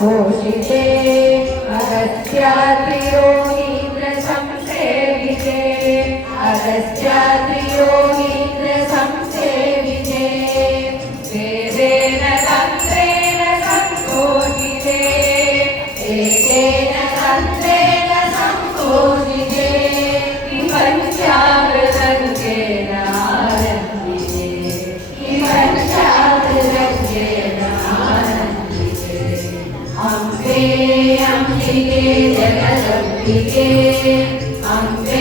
घोषिते अगस्त्याद्रियोगीन्द्र संसेविते अगस्त्याद्रियोगीन्द्र संसेविते वेदेन तन्त्रेण संघोषिते वेदेन तन्त्रेण संघोषिते पञ्चामृतज्ञेन आनन्दिते पञ्चामृतज्ञेन आनन्दिते अम्बे अम्बिके जगदम्बिके अम्बे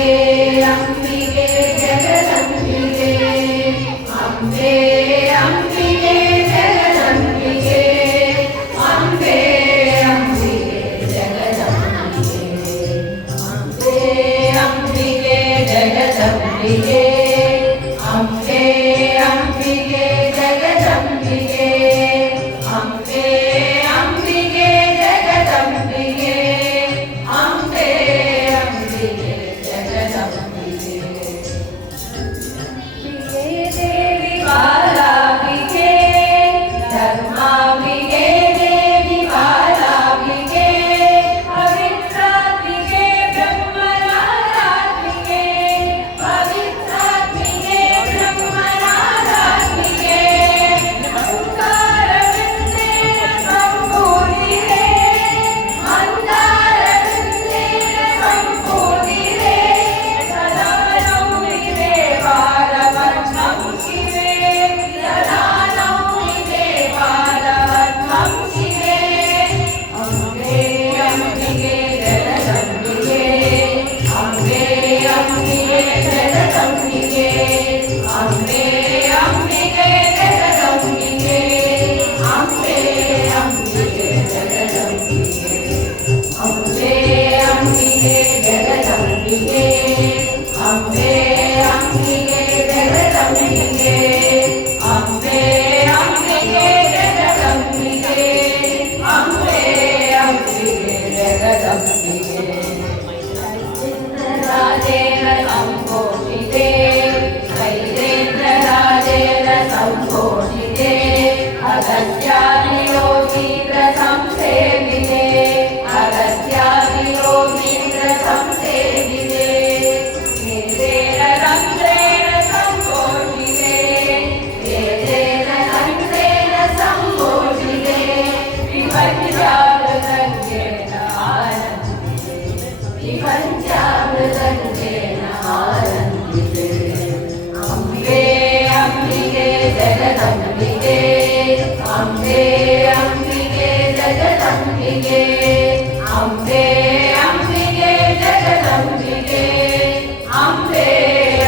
अम्बिके जगदम्बिके अम्बे अम्बिके जगदम्बिके अम्बे अम्बिके जगदम्बिके अम्बे अम्बिके जगदम्बिके अम्बे अम्बिके जगदम्बिके अम्बे अम्बिके जगदम्बिके अम्बे अम्बिके जगदम्बिके देवी बालाम्बिके धर्माम्बिके देवी बालाम्बिके पवित्रात्मिके ब्रह्मनारात्मिके पवित्रात्मिके ब्रह्मनारात्मिके ओंकारवृन्देन सम्पूर्णिते मन्दारवृन्देन सम्पूर्णिते सदा नौमि देवारवत्तं शिवे सदा नौमि देवारवत्तं शिवे अम्बे अम्बिके जगदम्बिके अम्बे अम्बिके जगदम्बिके अम्बे अम्बिके जगदम्बिके अम्बे अम्बिके जगदम्बिके अम्बे अम्बिके जगदम्बिके अम्बे अम्बिके जगदम्बिके अम्बे अम्बिके जगदम्बिके अम्बे अम्बिके जगदम्बिके राजेन सम्भोषिते शैलेन्द्रराजेन सम्भोषिते अगस्त्यादियोगीन्द्र संसेविते अगस्त्यादियोगीन्द्र संसेविते वेदेन तन्त्रेण सम्भोषिते वेदेन तन्त्रेण सम्भोषिते विपञ्चामृतज्ञेन आनन्दिते विपञ्चामृतज्ञेन आनन्दिते अम्बे अम्बिके जगदम्बिके अम्बे अम्बिके जगदम्बिके अम्बे अम्बिके जगदम्बिके अम्बे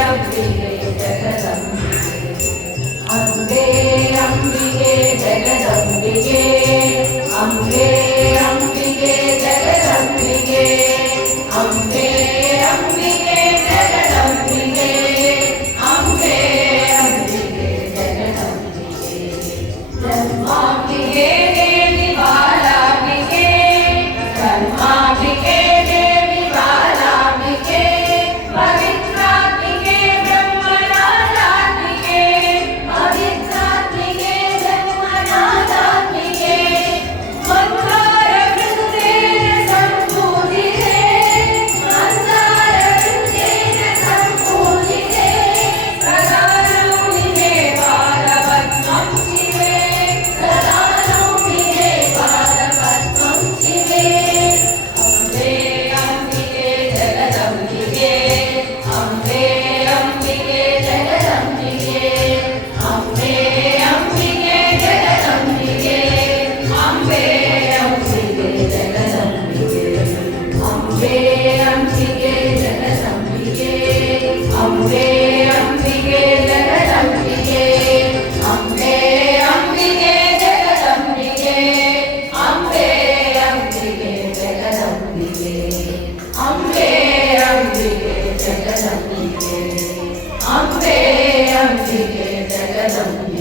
अम्बिके जगदम्बिके अम्बे अम्बिके जगदम्बिके अम्बे अम्बिके जगदम्बिके अम्बे अम्बिके ಅಂಬೆ ಅಂಬಿಗೆ ಜಗದಂಬೆ